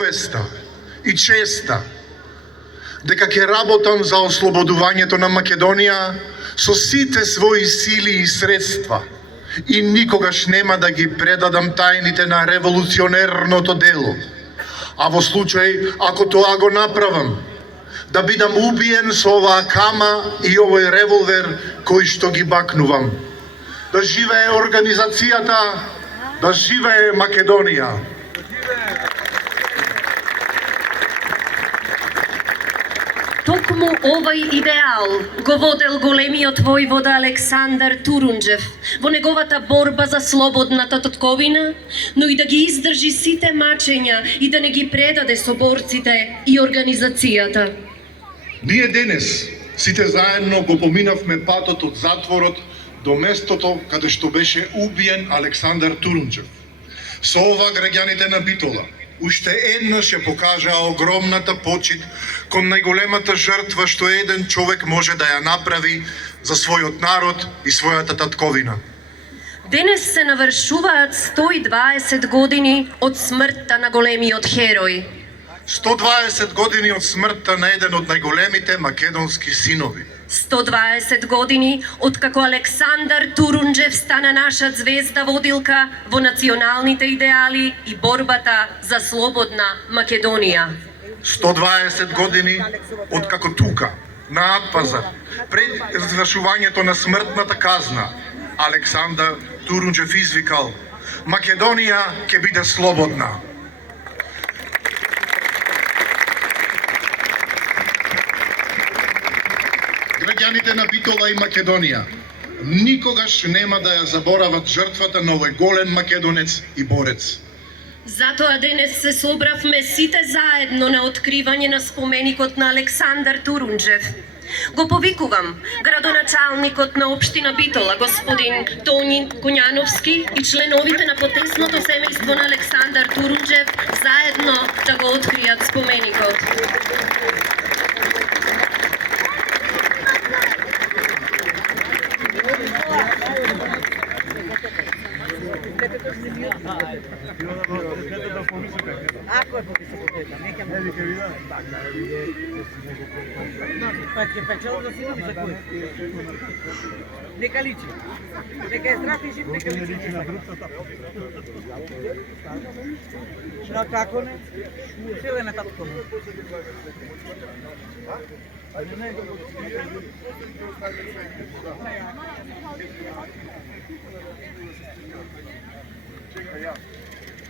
совеста и честа дека ќе работам за ослободувањето на Македонија со сите своји сили и средства и никогаш нема да ги предадам тајните на револуционерното дело. А во случај, ако тоа го направам, да бидам убиен со оваа кама и овој револвер кој што ги бакнувам. Да живее организацијата, да живее Македонија. Токму овој идеал го водел големиот војвода Александар Турунџев во неговата борба за слободната татковина, но и да ги издржи сите мачења и да не ги предаде соборците и организацијата. Ние денес сите заедно го поминавме патот од затворот до местото каде што беше убиен Александар Турунџев. Со ова граѓаните на Битола уште еднаш ја покажаа огромната почит кон најголемата жртва што еден човек може да ја направи за својот народ и својата татковина. Денес се навршуваат 120 години од смртта на големиот херој. 120 години од смртта на еден од најголемите македонски синови. 120 години откако Александар Турунџев стана наша звезда водилка во националните идеали и борбата за слободна Македонија. 120 години откако тука, на Атпазар, пред извршувањето на смртната казна, Александар Турунџев извикал: Македонија ќе биде слободна. Граѓаните на Битола и Македонија никогаш нема да ја заборават жртвата на овој голем македонец и борец. Затоа денес се собравме сите заедно на откривање на споменикот на Александар Турунџев. Го повикувам градоначалникот на општина Битола, господин Тони Коњановски, и членовите на потесното семејство на Александар Турунџев заедно да го откријат споменикот. Ако е по-високо тета, нека ме види. Па ќе печел да си за кој. Нека личи. Нека е здрав и жив, нека личи на групата. На како не? Целе на татко.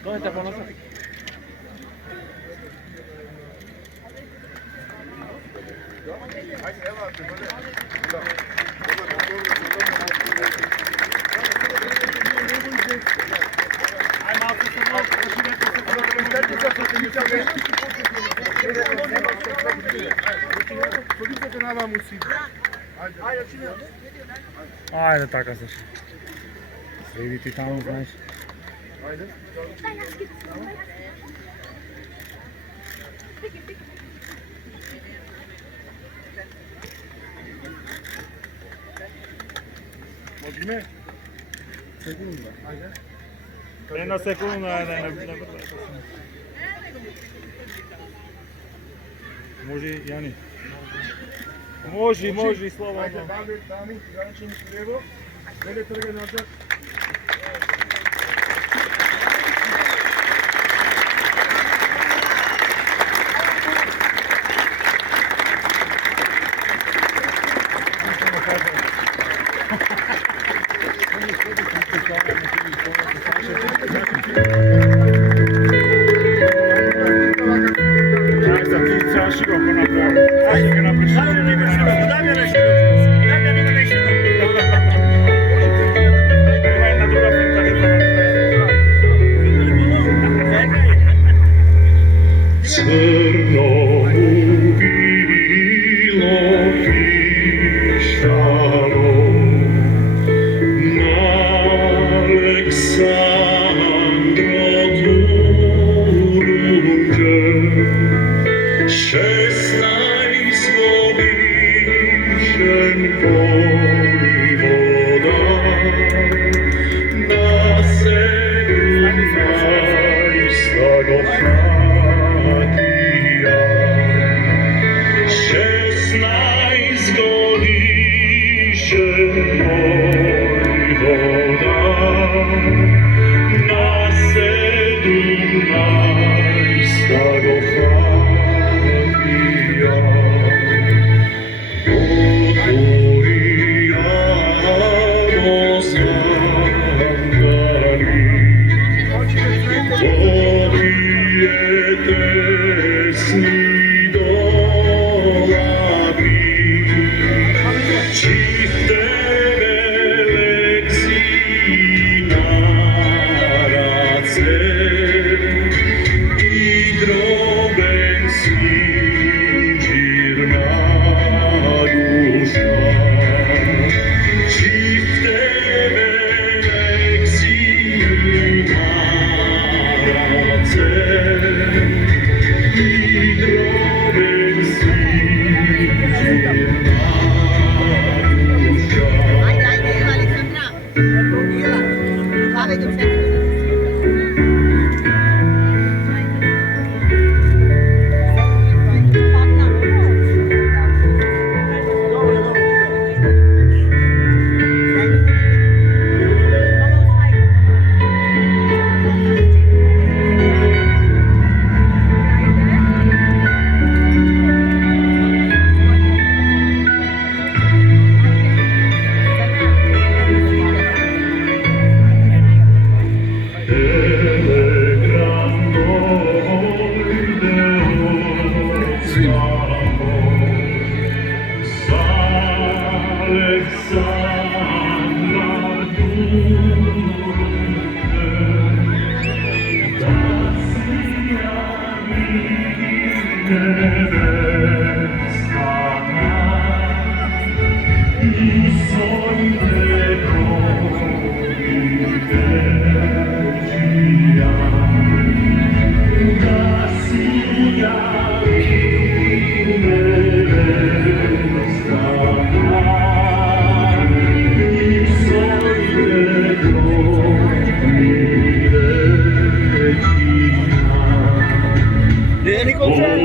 Дојдете поносо. Ajde, така се. Седи ти таму, знаеш. Ajde. Možeme? Sekunda. Ajde. Jedna sekunda, ne. Može, Jani. Može, slobodno. Ajde, babi, tamo, granični lijevo. Vede trga nazad. Vieni con te.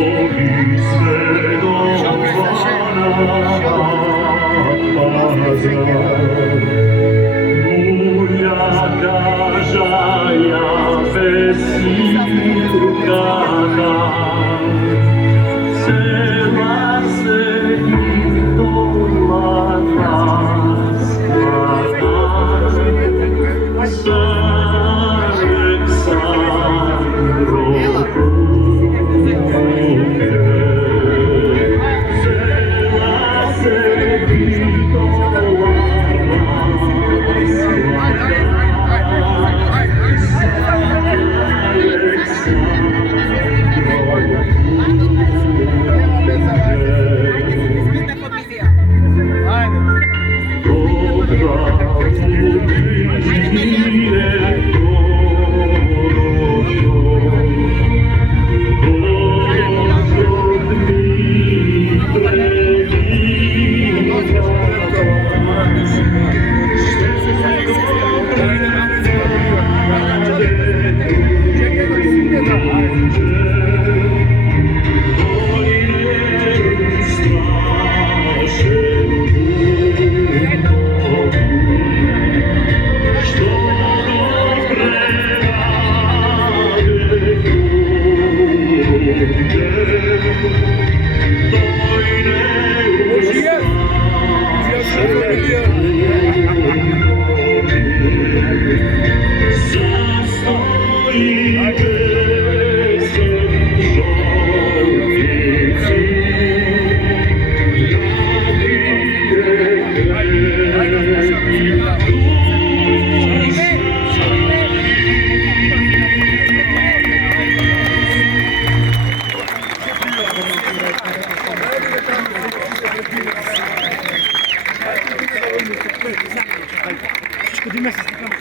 Ходиме се сликаме.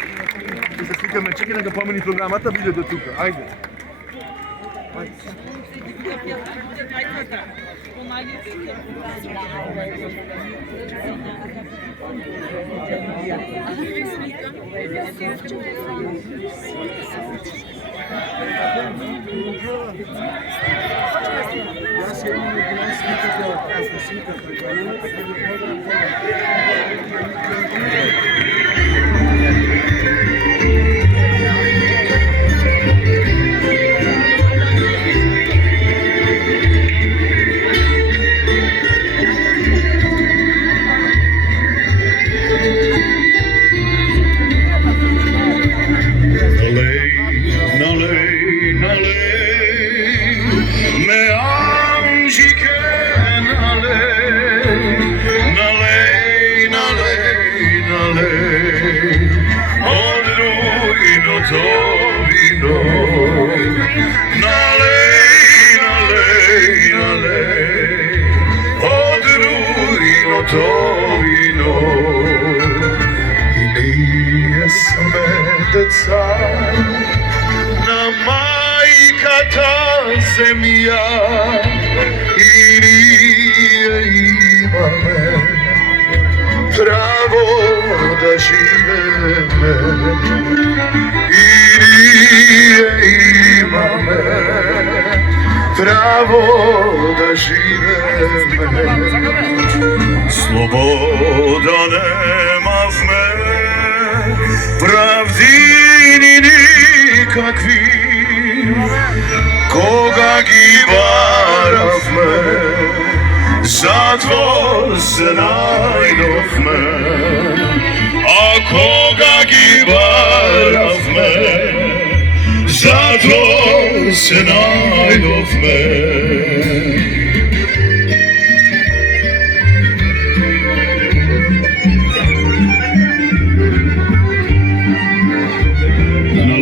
Да се сликаме. Чекай да помени програмата, видеото тук. Айде. Na majkata zemlja i nije imame pravo da živeme i nije imame pravo da živeme sloboda nema v me pravdini nikakvi koga gibara v me zatvor se najdov me a koga gibara v me zatvor se najdov me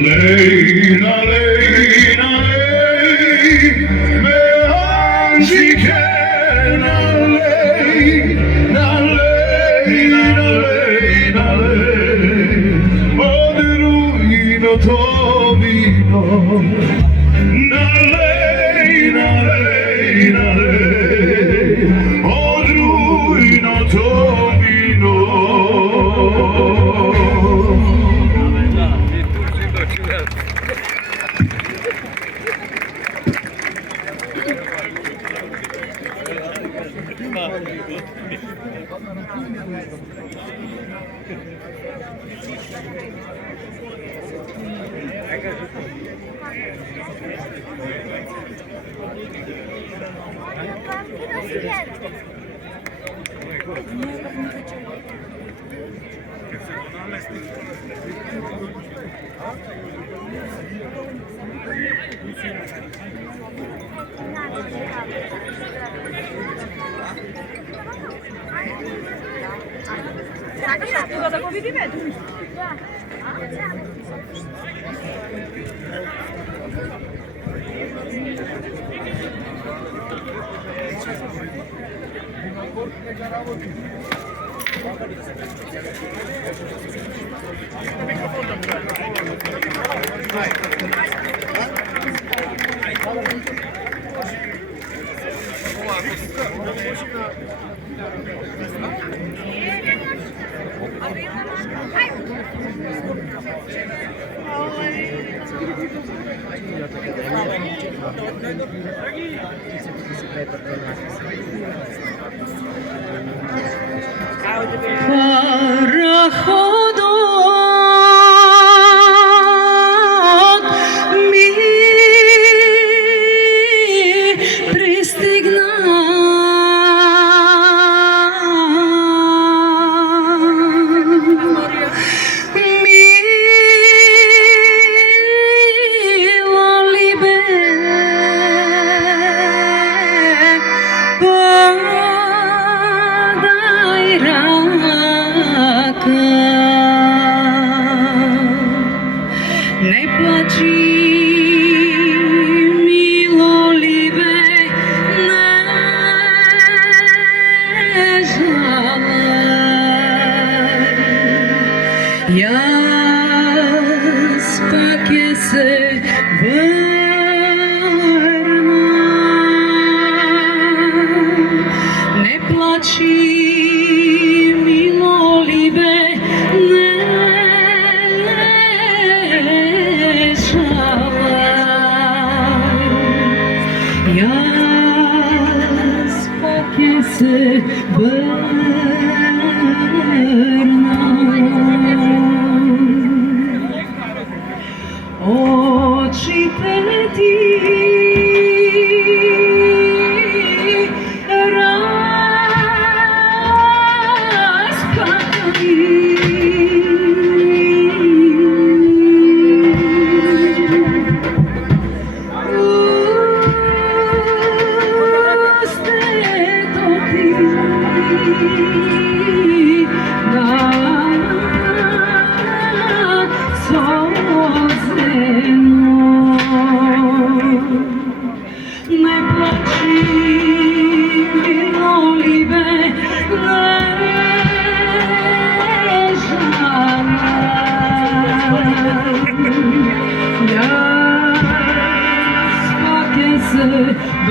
Nalej, nalej, nalej, me Da go vidíme. Пароходот ми пристигна. Не плачи, милолюбе, не жалай. Јас пак ќе се врнам. Не плачи, милолюбе, не Јас пак ќе се врнам. Очите ти не плачи.